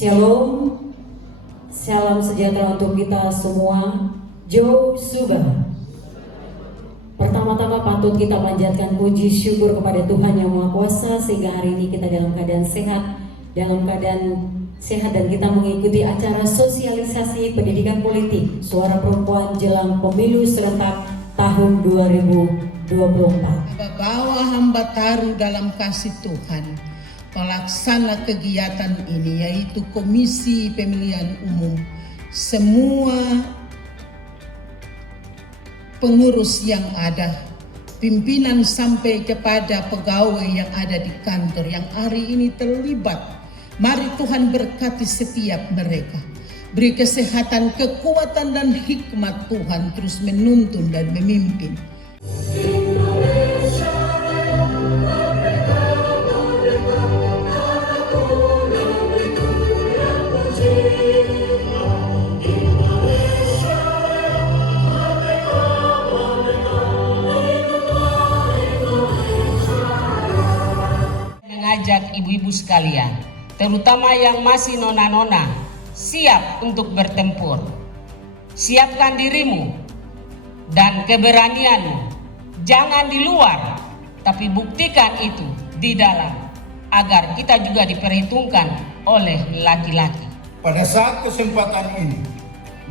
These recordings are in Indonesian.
Shalom, salam sejahtera untuk kita semua. Joe Suba. Pertama-tama patut kita panjatkan puji syukur kepada Tuhan Yang Maha Kuasa sehingga hari ini kita dalam keadaan sehat dan kita mengikuti acara sosialisasi pendidikan politik Suara Perempuan jelang pemilu serentak tahun 2024. Bawa hamba taruh dalam kasih Tuhan pelaksana kegiatan ini, yaitu Komisi Pemilihan Umum, semua pengurus yang ada, pimpinan sampai kepada pegawai yang ada di kantor yang hari ini terlibat. Mari Tuhan berkati setiap mereka. Beri kesehatan, kekuatan dan hikmat Tuhan terus menuntun dan memimpin. Mengajak ibu-ibu sekalian, terutama yang masih nona-nona, siap untuk bertempur. Siapkan dirimu dan keberanianmu. Jangan di luar, tapi buktikan itu di dalam, agar kita juga diperhitungkan oleh laki-laki. Pada saat kesempatan ini,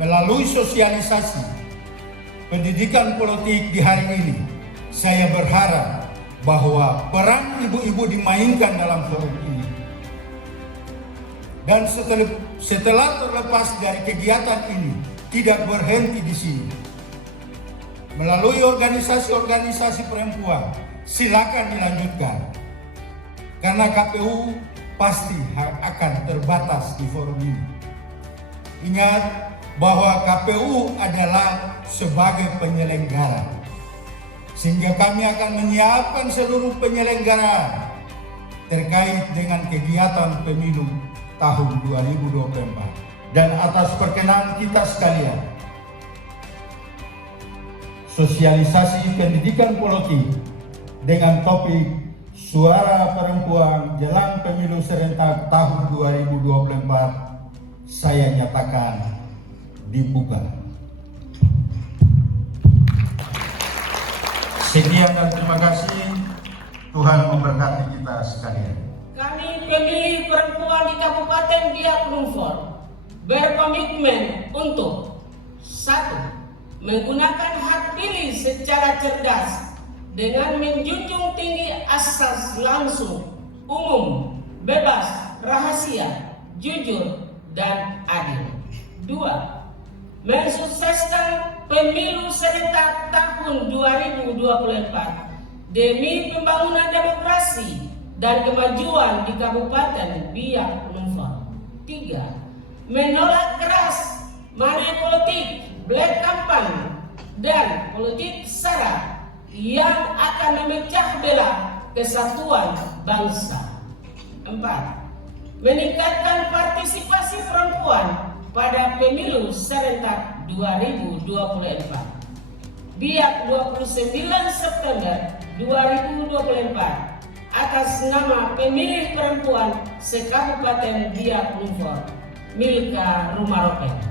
melalui sosialisasi pendidikan politik di hari ini, saya berharap bahwa peran ibu-ibu dimainkan dalam forum ini. Dan setelah terlepas dari kegiatan ini, tidak berhenti di sini. Melalui organisasi-organisasi perempuan, silakan dilanjutkan. Karena KPU pasti akan terbatas di forum ini. Ingat bahwa KPU adalah sebagai penyelenggara. Sehingga kami akan menyiapkan seluruh penyelenggaraan terkait dengan kegiatan pemilu tahun 2024. Dan atas perkenan kita sekalian, sosialisasi pendidikan politik dengan topik Suara Perempuan jelang pemilu serentak tahun 2024 saya nyatakan dibuka. Sekian dan terima kasih. Tuhan memberkati kita sekalian. Kami pemilih perempuan di Kabupaten Biak Numfor berkomitmen untuk 1. Menggunakan hak pilih secara cerdas dengan menjunjung tinggi asas langsung, umum, bebas, rahasia, jujur, dan adil. 2. Mensukseskan pemilu serentak tahun 2024 demi pembangunan demokrasi dan kemajuan di Kabupaten Biak Numfor. 3. Menolak keras money politik, black campaign, dan politik sara yang akan memecah belah kesatuan bangsa. 4. Meningkatkan partisipasi perempuan pada pemilu serentak 2024. Biak 29 September 2024 atas nama pemilih perempuan se-Kabupaten Biak Numfor, Milka Rumaropen.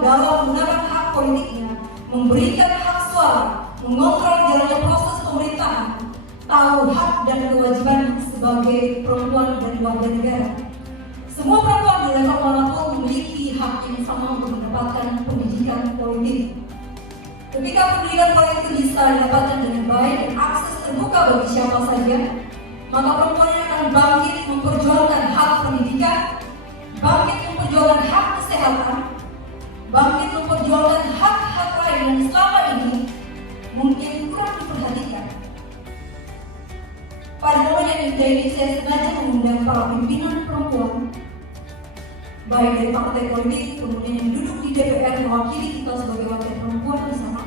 Dalam menggunakan hak politiknya, memberikan hak suara, mengontrol jalannya proses pemerintahan, tahu hak dan kewajiban sebagai perempuan dan warga negara. Semua perempuan di level manapun memiliki hak yang sama untuk mendapatkan pendidikan politik. Ketika pendidikan politik itu bisa didapatkan dengan baik dan akses terbuka bagi siapa saja, maka perempuan akan bangkit memperjuangkan hak pendidikan, bangkit memperjuangkan hak kesehatan, bangkit memperjuangkan hak-hak lain yang selama ini mungkin kurang diperhatikan. Pada momen yang indah ini saya sengaja mengundang para pimpinan perempuan, baik dari partai politik, kemudian yang duduk di DPR mewakili kita sebagai wakil perempuan di sana,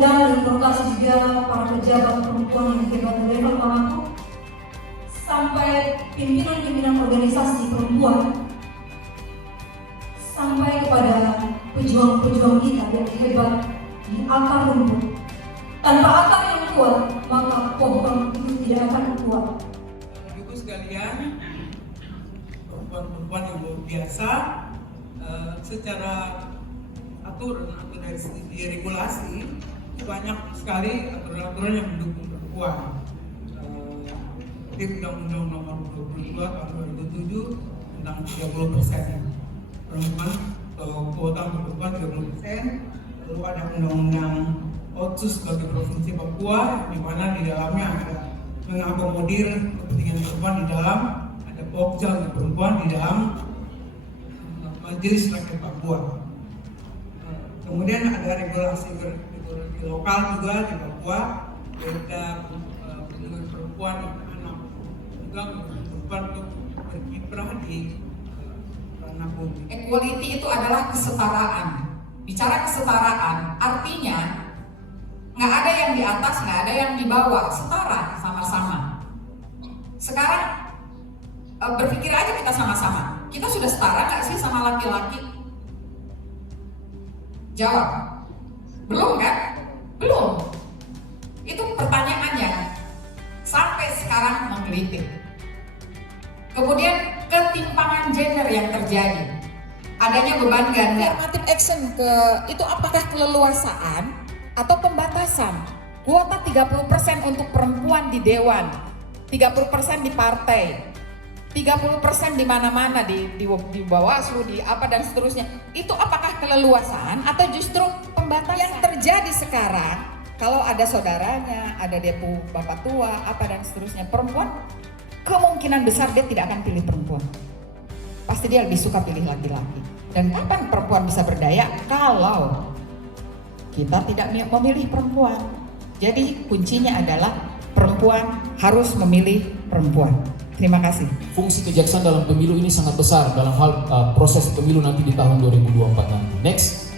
mengundang dan lokasi juga para pejabat perempuan yang hebat dari level manapun, sampai pimpinan-pimpinan organisasi perempuan, sampai kepada pejuang-pejuang kita yang hebat di akar rumput. Tanpa akar yang kuat, maka pohon itu tidak akan kuat. Ibu sekalian, perempuan-perempuan yang luar biasa, secara aturan atau dari segi regulasi banyak sekali aturan-aturan yang mendukung perempuan. Di Undang-Undang Nomor 22 Tahun 2007 tentang 30% perempuan atau kuota perempuan 30%. Lalu ada Undang-Undang Otsus bagi Provinsi Papua, di mana di dalamnya ada mengakomodir kepentingan perempuan di dalam, ada Pokja untuk perempuan di dalam Majelis Rakyat Papua. Kemudian ada regulasi lokal juga di Papua, ada perlindungan perempuan dan anak, juga perempuan untuk berkiprah di ranah publik. Equality itu adalah kesetaraan. Bicara kesetaraan, artinya nggak ada yang di atas, nggak ada yang di bawah, setara sama-sama. Sekarang berpikir aja kita sama-sama, kita sudah setara nggak sih sama laki-laki? Jawab, belum kan? Belum. Itu pertanyaannya sampai sekarang menggelitik. Kemudian ketimpangan gender yang terjadi, adanya beban ganda. Affirmative action itu apakah keleluasaan atau pembatasan? Kuota 30% untuk perempuan di dewan, 30% di partai, 30% di mana-mana, di Bawaslu, di apa dan seterusnya. Itu apakah keleluasaan atau justru pembatasan? Yang terjadi sekarang, kalau ada saudaranya, ada depu bapak tua, apa dan seterusnya, perempuan, kemungkinan besar dia tidak akan pilih perempuan. Pasti dia lebih suka pilih laki-laki. Dan kapan perempuan bisa berdaya? Kalau kita tidak memilih perempuan. Jadi kuncinya adalah perempuan harus memilih perempuan. Terima kasih. Fungsi kejaksaan dalam pemilu ini sangat besar dalam hal proses pemilu nanti di tahun 2024 nanti. Next.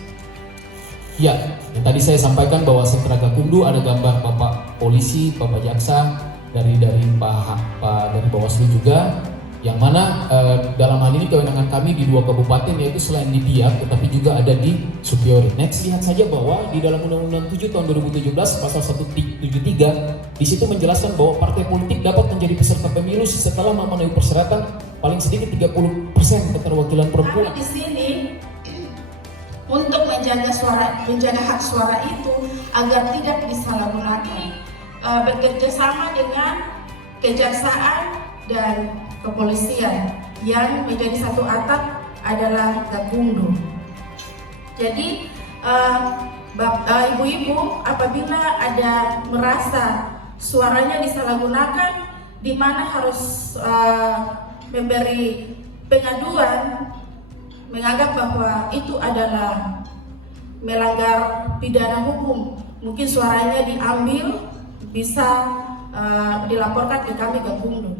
Ya, yang tadi saya sampaikan bahwa setelah Gakumdu ada gambar Bapak Polisi, Bapak Jaksa, dari dari Bawaslu juga, yang mana dalam hal ini kewenangan kami di 2 kabupaten, yaitu selain di Biak tetapi juga ada di Supiori. Next, lihat saja bahwa di dalam Undang-Undang 7 tahun 2017 pasal 173 di situ menjelaskan bahwa partai politik dapat menjadi peserta pemilu setelah memenuhi persyaratan paling sedikit 30% keterwakilan perempuan. Kami di sini untuk menjaga hak suara itu agar tidak disalahgunakan, bekerja sama dengan kejaksaan dan kepolisian yang menjadi satu atap adalah Gakumdu. Jadi ibu-ibu apabila ada merasa suaranya disalahgunakan, di mana harus memberi pengaduan, menganggap bahwa itu adalah melanggar pidana hukum, mungkin suaranya diambil, bisa dilaporkan ke kami Gakumdu.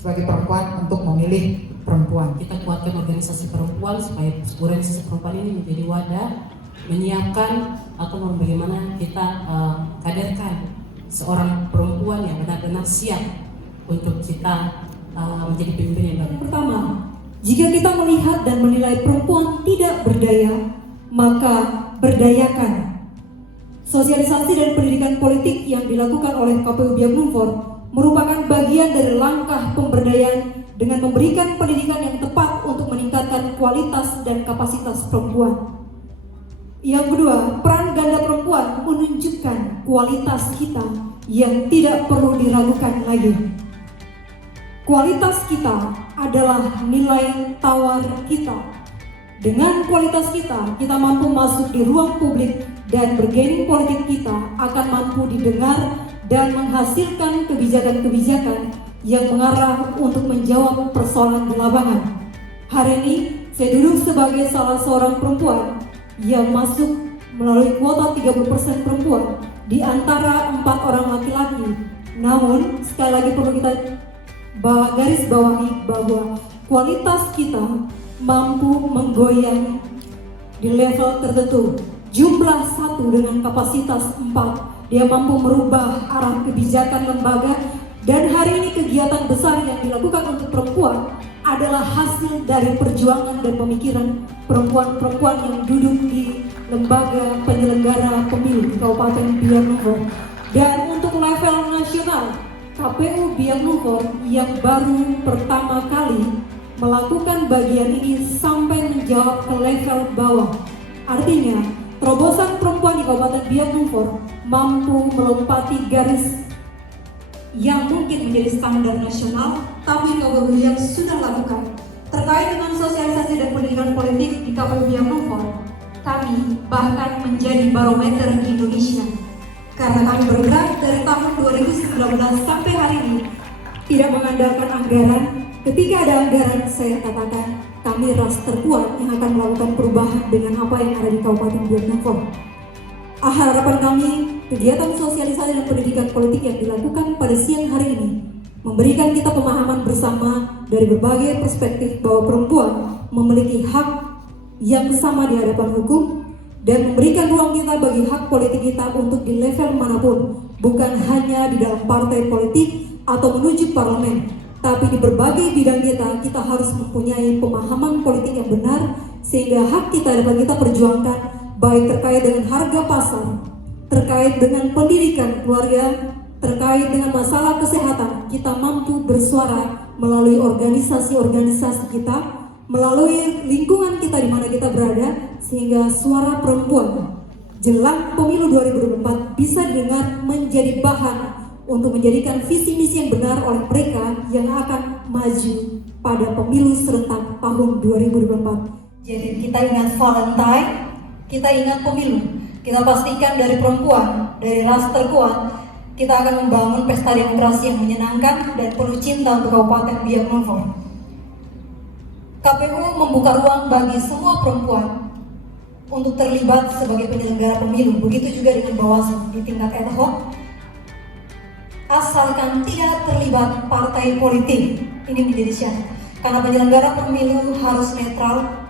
Sebagai perempuan untuk memilih perempuan. Kita kuatkan organisasi perempuan supaya organisasi perempuan ini menjadi wadah, menyiapkan atau bagaimana kita kaderkan seorang perempuan yang benar-benar siap untuk kita menjadi pemimpin yang baik. Pertama, jika kita melihat dan menilai perempuan tidak berdaya, maka berdayakan. Sosialisasi dan pendidikan politik yang dilakukan oleh KPU Biak Numfor merupakan bagian dari langkah pemberdayaan dengan memberikan pendidikan yang tepat untuk meningkatkan kualitas dan kapasitas perempuan. Yang kedua, peran ganda perempuan menunjukkan kualitas kita yang tidak perlu diragukan lagi. Kualitas kita adalah nilai tawar kita. Dengan kualitas kita mampu masuk di ruang publik dan bergaining politik kita akan mampu didengar dan menghasilkan kebijakan-kebijakan yang mengarah untuk menjawab persoalan di lapangan. Hari ini saya duduk sebagai salah seorang perempuan yang masuk melalui kuota 30% perempuan di antara 4 orang laki-laki. Namun sekali lagi perlu kita garis bawahi bahwa kualitas kita mampu menggoyang di level tertentu. Jumlah 1 dengan kapasitas 4, dia mampu merubah arah kebijakan lembaga. Dan hari ini kegiatan besar yang dilakukan untuk perempuan adalah hasil dari perjuangan dan pemikiran perempuan-perempuan yang duduk di lembaga penyelenggara pemilu di Kabupaten Biak Numfor. Dan untuk level nasional, KPU Biak Numfor yang baru pertama kali melakukan bagian ini sampai menjawab ke level bawah. Artinya, terobosan perempuan di Kabupaten Biak Numfor mampu melompati garis yang mungkin menjadi standar nasional, tapi KPU yang sudah lakukan terkait dengan sosialisasi dan pendidikan politik di KPU Biak Numfor, kami bahkan menjadi barometer di Indonesia karena kami bergerak dari tahun 2019 sampai hari ini tidak mengandalkan anggaran. Ketika ada anggaran, saya katakan kami ras terkuat yang akan melakukan perubahan dengan apa yang ada di Kabupaten Biak Numfor. Harapan kami, kegiatan sosialisasi dan pendidikan politik yang dilakukan pada siang hari ini memberikan kita pemahaman bersama dari berbagai perspektif bahwa perempuan memiliki hak yang sama di hadapan hukum dan memberikan ruang kita bagi hak politik kita untuk di level manapun, bukan hanya di dalam partai politik atau menuju parlemen, tapi di berbagai bidang kita harus mempunyai pemahaman politik yang benar sehingga hak kita dapat kita perjuangkan, baik terkait dengan harga pasar, terkait dengan pendidikan keluarga, terkait dengan masalah kesehatan. Kita mampu bersuara melalui organisasi-organisasi kita, melalui lingkungan kita di mana kita berada, sehingga suara perempuan jelang pemilu 2024 bisa didengar menjadi bahan untuk menjadikan visi misi yang benar oleh mereka yang akan maju pada pemilu serentak tahun 2024. Jadi kita ingat Valentine, kita ingat pemilu. Kita pastikan dari perempuan, dari ras terkuat, kita akan membangun pesta demokrasi yang menyenangkan dan penuh cinta untuk Kabupaten Biak Numfor. KPU membuka ruang bagi semua perempuan untuk terlibat sebagai penyelenggara pemilu. Begitu juga dengan Bawaslu di tingkat ad hoc. Asalkan tidak terlibat partai politik, ini menjadi syarat. Karena penyelenggara pemilu harus netral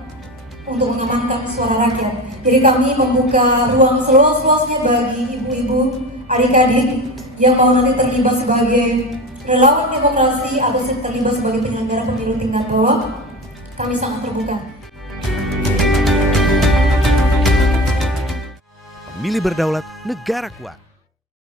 untuk mengamankan suara rakyat. Jadi kami membuka ruang seluas-luasnya bagi ibu-ibu, adik-adik yang mau nanti terlibat sebagai relawan demokrasi atau terlibat sebagai penyelenggara pemilu tingkat bawah. Kami sangat terbuka. Pemilih berdaulat, negara kuat.